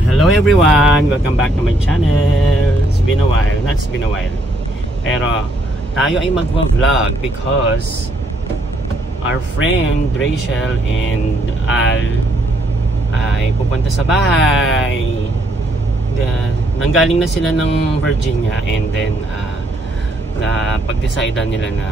Hello everyone! Welcome back to my channel. It's been a while. Not it's been a while. Pero tayo ay mag-vlog because our friend Rachel and Al ay pupunta sa bahay. Nanggaling na sila ng Virginia and then pag-decidean nila na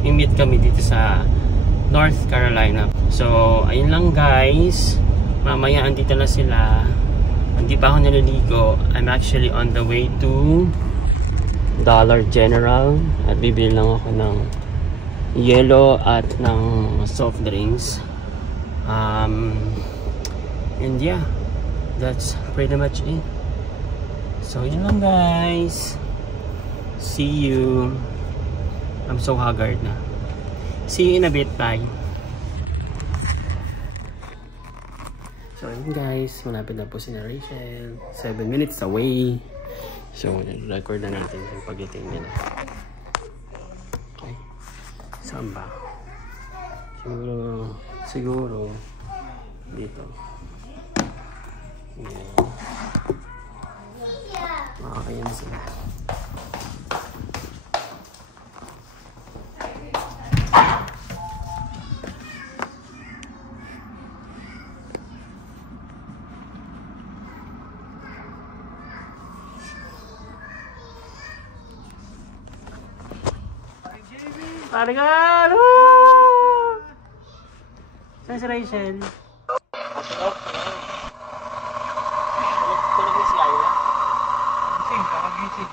i-meet kami dito sa North Carolina. So ayun lang guys. Mamaya andito na sila. Hindi pa ako naliligo. I'm actually on the way to Dollar General at bibili lang ako ng yellow at ng soft drinks. And yeah, that's pretty much it. So yun lang guys. See you. I'm so haggard na. See you in a bit. Bye. So yun guys, malapit na po si Rachel. 7 minutes away. So record na natin yung pag-iting nila. Okay. Saan ba? Siguro dito. Yan. Makakayan sila. Parigan! Saan si Rachel? Tulog si Ayla? Gising, kakagising.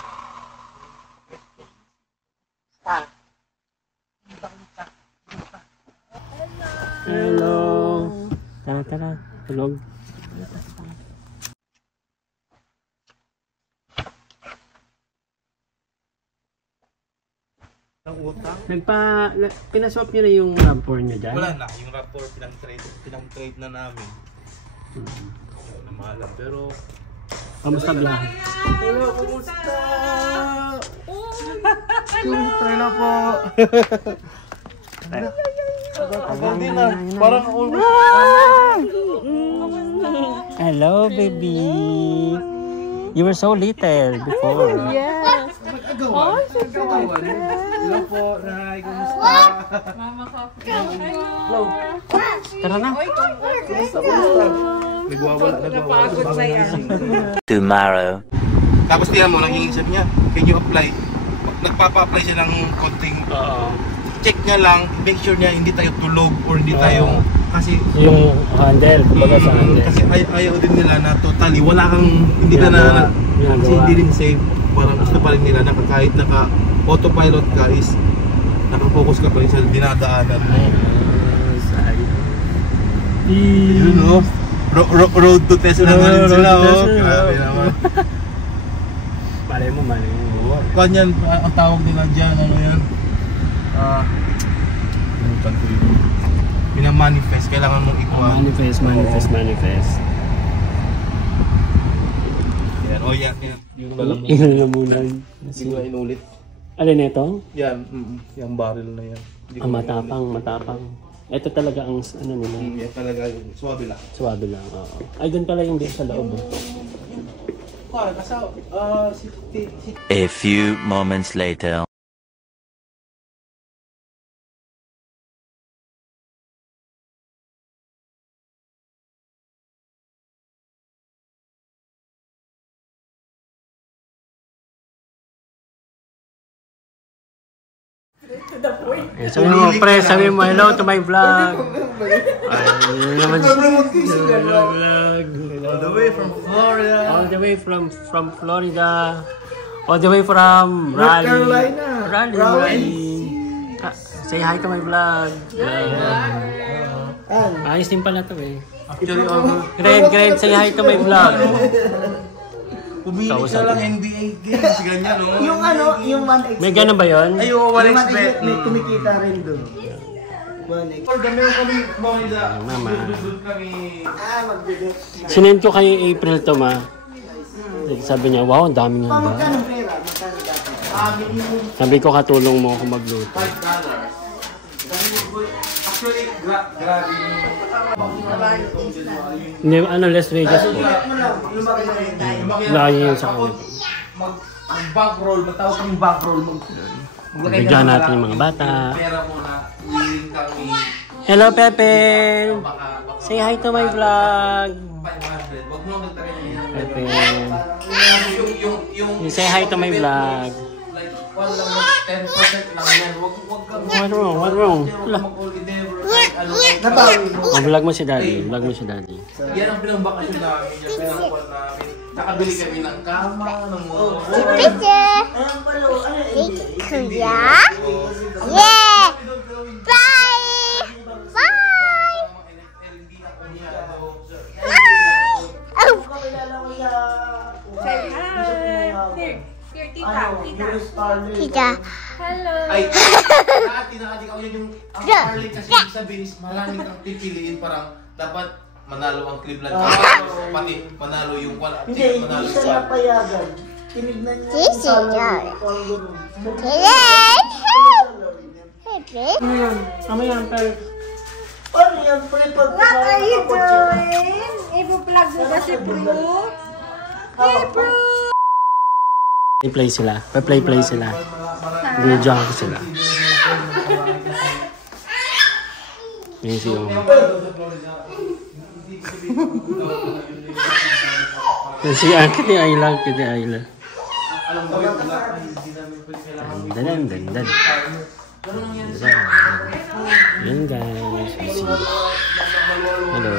Hello! Tara, tulog. Pinaswap nyo na yung rapport nyo dyan? Wala na, yung rapport pinang-trade na namin. Wala na maalam, pero... Kamusta biyahe? Hello, kumusta? Hello po! Abang din na, parang Hello baby! You were so little before. Yes! Oh, hello po, Nay, kumusta? Mama ko. Hello. Tara na. Kumusta? Napagod na yan. Tomorrow. Tapos tiyan mo, nag-iisip niya, can you apply? Nagpapa-apply siya ng konting check niya lang, make sure niya hindi tayo tulog or hindi tayo kasi yung handle, kumbaga sa handle. Kasi ayaw din nila na totally wala kang hindi ka na kasi hindi rin safe. Parang gusto pa rin nila na kahit naka autopilot ka is nakafocus ka pa rin sa dinadaanan mo. You know, road to test na rin sila. Grabe naman. Malay mo. Kanyan, ang tawag nila dyan, ano yan? Pinamanifest, kailangan mong ikuha. Manifest. Yan, yan. Yung Ilalamunan. Hindi ko na inulit. Alin ito? Yan, yung barrel na yan. Matapang. Ito talaga ang ano nila. Yan talaga yung swabe lang. Suwado lang, oo. Ay, doon pala yung dito sa loob. A few moments later. Sabi mo, hello to my vlog. Ay, naman vlog. All the way from Florida. All the way from Florida. All the way from Raleigh. Raleigh. Say hi to my vlog. Ayos din pala to eh. Actually, Great, say hi to my vlog. pumili ka lang NBA games, ganyan, no? Yung ano, yung 1x. May ganun ba yun? Ay, yung 1x bet. May kumikita rin doon. 1x. Or the meron kami, Mama. doon kami. Magbibet. Sinend ko kay April to, ma. Sabi niya, wow, ang daming handa. Magkano pera? Magkano dapat? Minimum Sabi ko, katulong mo ako magluto. $5. Actually, grabe. Hindi, ano, Las Vegas po. Lagi yun sa kanya. Mag-bankroll, matawag kang bankroll. Bigyan natin yung mga bata. Pera mo na, willing kami. Hello, Pepe! Say hi to my vlog! 500. Wag mo nagtagay niya. Pepe. Yung Say hi to my vlog. like, wala lang 10% lang yan. Wag kang What wrong? What wrong? Nabawi mo. Oh, vlog mo si Daddy. Vlog mo si Daddy. Yan ang pinangbakasyon namin. Yan pinangkuhan namin. Nakabili kami ng kama, ng motor. Ayan pala, ano yun? Kuya? Yeah! Bye! Bye! Oh! Kakilala ko sa... Say hi. Here, tita. Tita. Hello. Ay, nakati ka yung ang Starlink kasi ibig sabihin is maraming kang pipiliin, parang dapat manalo ang Cleveland Cavaliers, pati manalo yung Hindi manalo siya yung napayagan. Tinignan niya This is salary. yours. Parang ganun. Kailan? Hey, babe. Ano yan? Ano yan, Pel? Paano yan, pre? Pag What are you kotse? doing? Ipo-plug mo ba si Bro? Hey, Bro! Play sila. Play sila. Video ako sila. Yan si yung... Si Akit ni Ayla. Akit ni Ayla. Dan. Yan guys. Hello.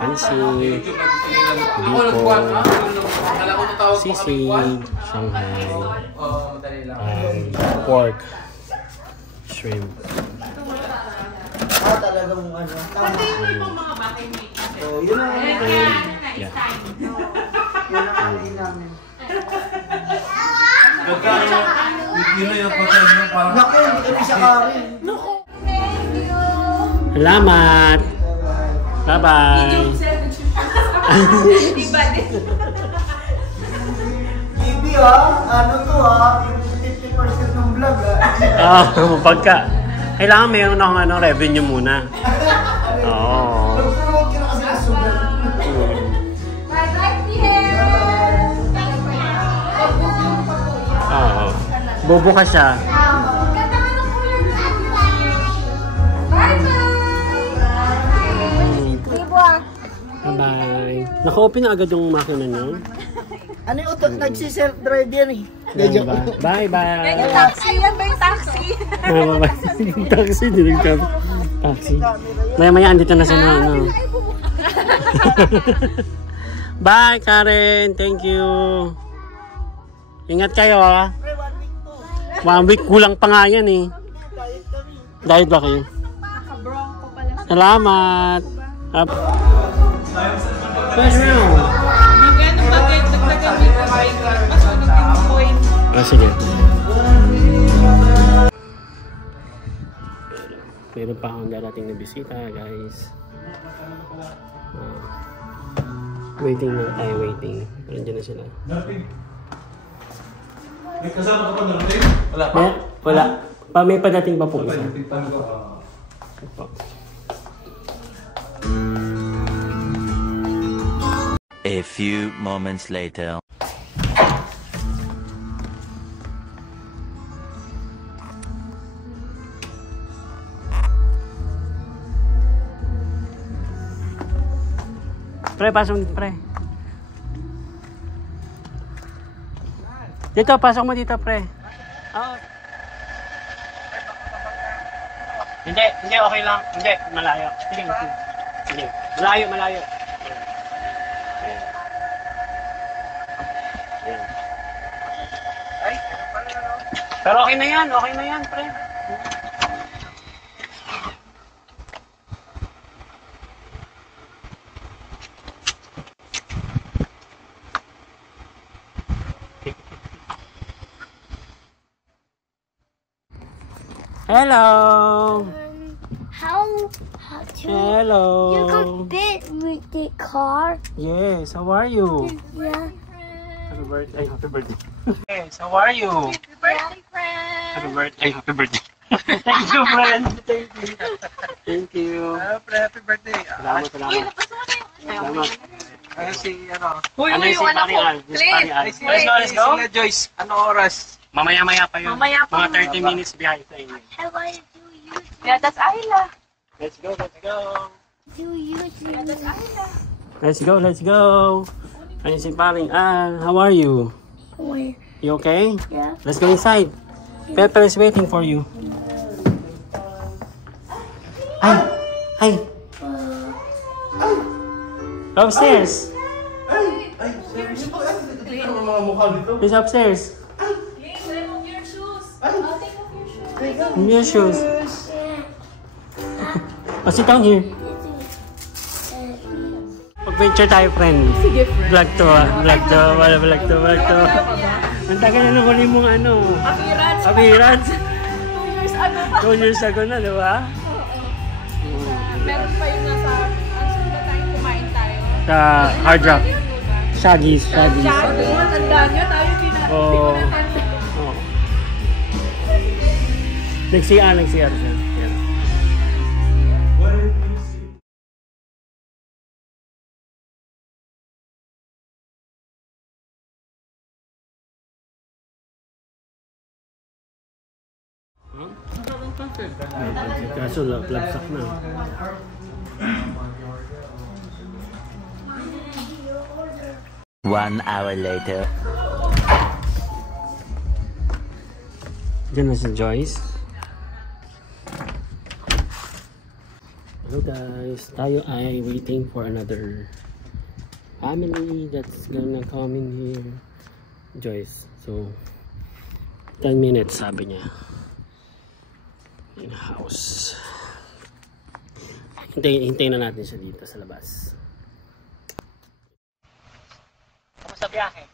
Pansit. Biko. Sisig. Shanghai. Pork. Shrimp. Talagang ano. Pati yung mga bakay may So, yun ang Yeah. kain namin. yun na yung pagkain mo, parang Naku, hindi kami sa karin. Salamat. Bye-bye. Iba din. Bibi ha, ano to ha, 50% ng vlog ha. Pagka kailangan mayroon akong ano, revenue muna. Oo. Mag-promote ka na kasi ng sugat. Bye-bye, Pierre! Oo. Bobo ka siya. Ganda ka ng kulay ng Bye-bye! Bye-bye. Naka-open na agad yung makina niyo. Ano yung utot? Nagsi-self-drive yan eh. Bye-bye. Yung taxi, yan ba yung taxi? Bye-bye. Taxi, dinig ka. Taxi. Maya-maya, andito na sa ano. Bye, Karen. Thank you. Ingat kayo, ha. Pre, 1 week to. 1 week, kulang pa nga yan, eh. Diet kami. Diet ba kayo? Naka-bronco pala. Salamat. First round. Magkano bagay, nagtagal dito ba yung masunod yung point? Sige. Meron pa akong darating na bisita, guys. Waiting na tayo, waiting. Nandiyan na sila. may kasama ka pa na rin? Wala pa. Wala. May padating pa po isa. Po. A few moments later. Pre, pasok dito, pre. Dito, pasok mo dito, pre. Oo. Hindi, okay lang. Hindi, malayo. Sige. Malayo. Ayan. Pero okay na yan, pre. Hello. How to Hello. you can fit with the car? Yes, how are you? Yeah. Happy birthday. Yes, how are you? Birthday friend! Happy birthday. Thank you, friend. Thank you. Happy birthday. Salamat. Salamat. Si ano? Ano yung si Marian? Let's go. Sila Joyce, ano oras? Mamaya-maya pa yun. Mamaya pa. Mga 30 minutes behind sa inyo. I want to do you. Yeah, that's Ayla. Let's go. Do you. Yeah, that's Ayla. Let's go. Ayun si Paring Ann. How are you? Where? You okay? Yeah. Let's go inside. Pepper is waiting for you. Hi. Go upstairs. He's upstairs. Remove your shoes. I'll take off your shoes. Remove your shoes. Oh, sit down here. Pag-picture tayo, friend. Sige, friend. Vlog to. Ang tagal na naman mong ano. Appearance. 2 years ago pa. 2 years ago na, di ba? Meron pa yung nasa, saan ba tayong kumain tayo? Sa Hard Rock. Shaggy's. Shaggy, matanda nyo. Tayo di na Oh. natanda. Oh. Nag-CR siya. Yeah. Kaso lapsak na. One hour later. Diyan na si Joyce. Hello guys, tayo ay waiting for another family that's gonna come in here. Joyce, so 10 minutes sabi niya. In house. Hintayin na natin siya dito sa labas. Kamusta biyahe?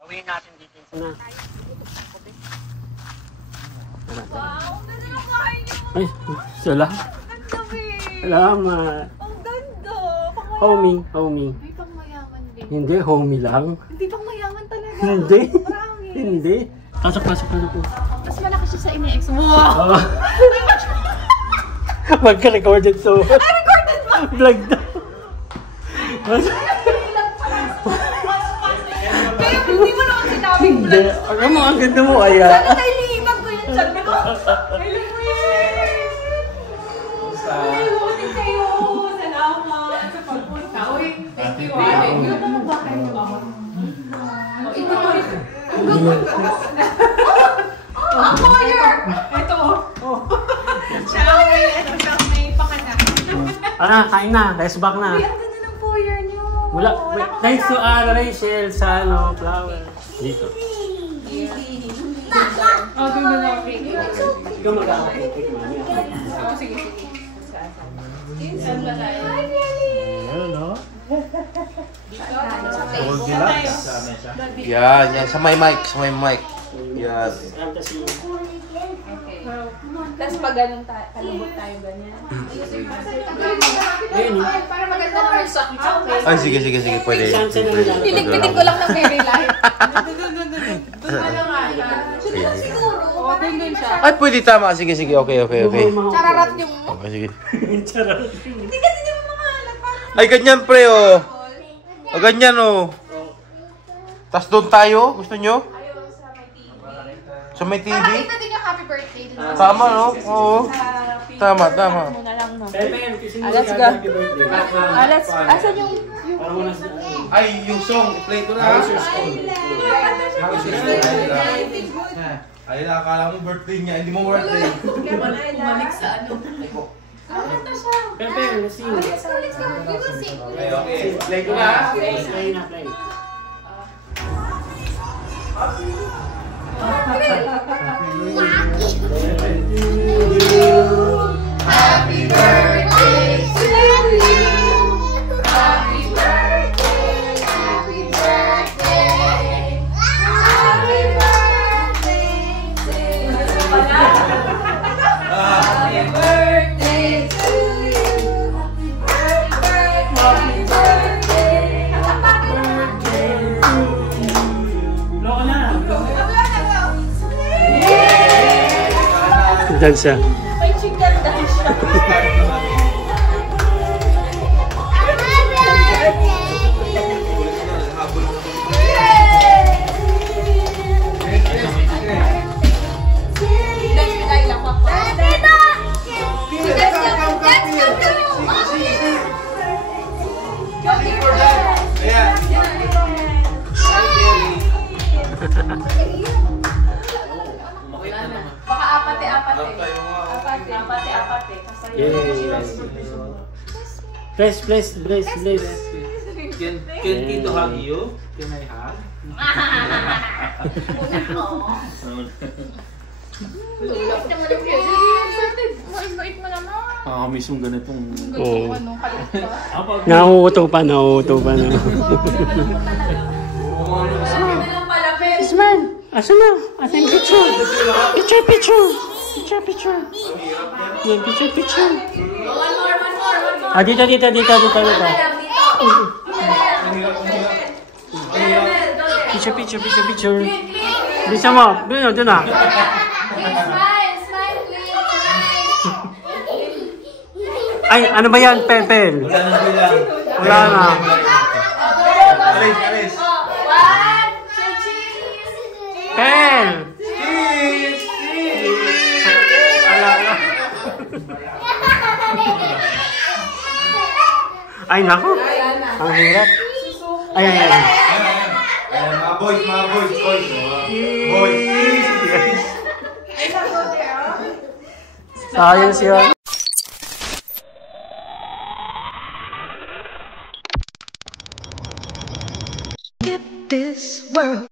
Gawin natin dito na. Wow, ganda ng bahay niyo. Ay, sala. Ang gabi. Salamat. Ang ganda. Homie. Hindi pang mayaman din. Hindi, homie lang. Hindi pang mayaman talaga. Hindi. Promise. Hindi. Pasok. Mas malaki siya sa ini-ex mo. Wow. Magka-recorded so. Recorded mo. Vlog daw. Kaya hindi mo naman sinabing Hindi. vlog. Alam mo, ang ganda mo kaya. Sana tayo liibag ko yun. Sabi ko. Hello mo yan. Hello kayo. Salamat sa pagpunta. Uy, thank you. Thank you. Ano ba kayo naman? Ang foyer! Ito oh. Siya may pakanak. Kain na. Let's back na. Uy, ang ganda ng foyer niyo. Wala. Wait, thanks to Rachel sa flower. Dito. Oh, ganda na. Ikaw mag-aakit. Oh, sige. Saan ba tayo? Hello. Yan. Sa may mic. Yan. Fantasy. Okay. Tapos pag ganun kalubot tayo ganyan. Ayun. Para maganda naman sa okay. Ay, sige. Pwede. Pilig-pilig ko lang ng very light. Ano nga? Siguro. Oo, dun siya. Ay, pwede tama. Sige. Okay. Chararat yung mo. Okay, sige. Charot. Hindi kasi di mo makahalat. Ay, ganyan pre, oh. O, ganyan, oh. Tas doon tayo. Gusto nyo? Sa may TV? Para kita din yung happy birthday. Tama, no? Oo. Tama. Muna lang, no? Let's go. Asan yung... Ay, yung song. Play ko na. Ay, akala mo birthday niya. Hindi mo birthday. Bumalik sa ano. Kumanta siya. Pepe, let's sing. So, let's go. We will sing. Okay. Play ko na. Play na. Happy birthday to you. Happy birthday. Happy birthday. Happy birthday to you. Happy birthday to you. Happy birthday. Loka na. Dance siya. May chicken dance siya. Baka apate-apate. Apate-apate. Bless. Can Tito hug you? Can I hug? Bait mo naman. Miss yung ganitong... Oo. Ano, kalit pa. Nauuto pa na. Isman! Asa na? Ating picture! Picture! Yan, picture! Ah, dito. Picture. Bisa mo. Doon na. Smile, please. Ay, ano ba yan? Pen. Wala na. Alis. One, say cheese. Pen! Ay, naku. Ang hirap. Ay. Boys. Sayang siya. This world.